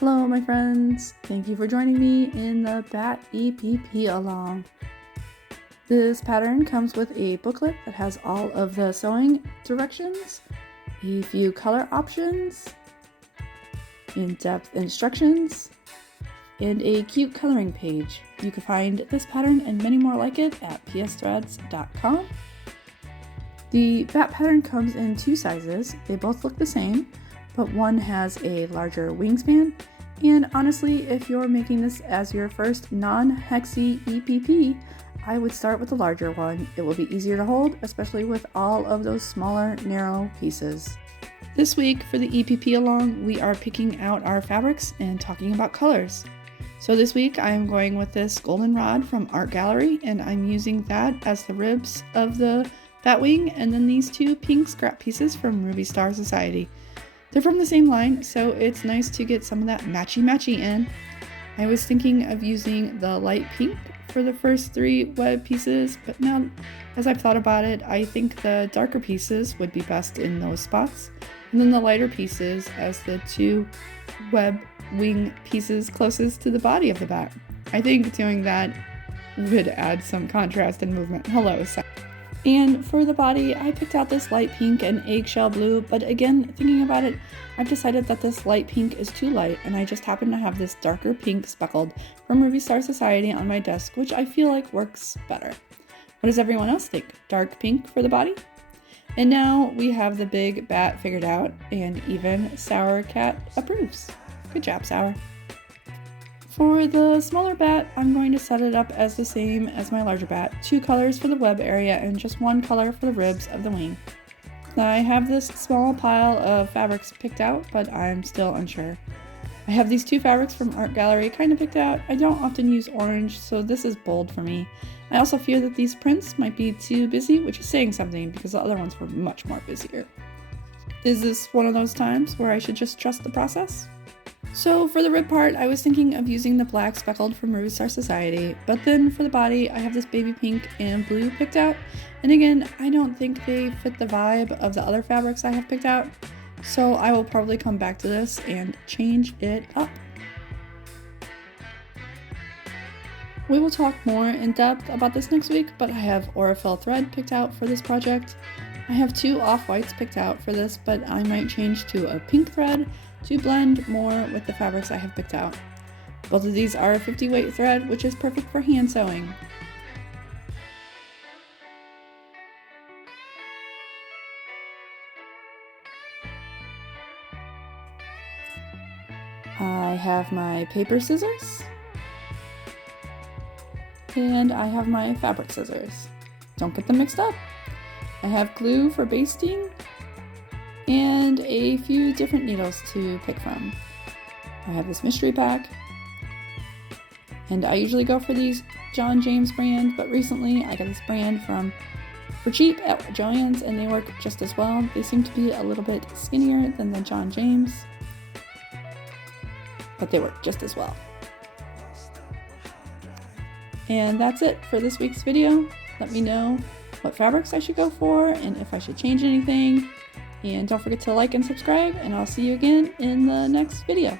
Hello my friends, thank you for joining me in the Bat EPP along. This pattern comes with a booklet that has all of the sewing directions, a few color options, in-depth instructions, and a cute coloring page. You can find this pattern and many more like it at psthreads.com. The bat pattern comes in two sizes. They both look the same, but one has a larger wingspan, and honestly, if you're making this as your first non-hexy EPP, I would start with the larger one. It will be easier to hold, especially with all of those smaller, narrow pieces. This week for the EPP along, we are picking out our fabrics and talking about colors. So this week I am going with this goldenrod from Art Gallery, and I'm using that as the ribs of the bat wing, and then these two pink scrap pieces from Ruby Star Society. They're from the same line, so it's nice to get some of that matchy-matchy in. I was thinking of using the light pink for the first three web pieces, but now as I've thought about it, I think the darker pieces would be best in those spots, and then the lighter pieces as the two web wing pieces closest to the body of the bat. I think doing that would add some contrast and movement. Hello. And for the body, I picked out this light pink and eggshell blue, but again, thinking about it, I've decided that this light pink is too light, and I just happen to have this darker pink speckled from Ruby Star Society on my desk, which I feel like works better. What does everyone else think? Dark pink for the body? And now we have the big bat figured out, and even Sour Cat approves. Good job, Sour. For the smaller bat, I'm going to set it up as the same as my larger bat. 2 colors for the web area and just 1 color for the ribs of the wing. Now I have this small pile of fabrics picked out, but I'm still unsure. I have these 2 fabrics from Art Gallery kind of picked out. I don't often use orange, so this is bold for me. I also fear that these prints might be too busy, which is saying something because the other ones were much more busier. Is this one of those times where I should just trust the process? So for the rib part, I was thinking of using the black speckled from Ruby Star Society, but then for the body, I have this baby pink and blue picked out, and again, I don't think they fit the vibe of the other fabrics I have picked out, so I will probably come back to this and change it up. We will talk more in depth about this next week, but I have Aurifil thread picked out for this project. I have 2 off-whites picked out for this, but I might change to a pink thread to blend more with the fabrics I have picked out. Both of these are 50 weight thread, which is perfect for hand sewing. I have my paper scissors, and I have my fabric scissors. Don't get them mixed up. I have glue for basting, and a few different needles to pick from. I have this mystery pack, and I usually go for these John James brand, but recently I got this brand for cheap at Joann's, and they work just as well. They seem to be a little bit skinnier than the John James, but they work just as well. And that's it for this week's video. Let me know what fabrics I should go for and if I should change anything. And don't forget to like and subscribe, and I'll see you again in the next video.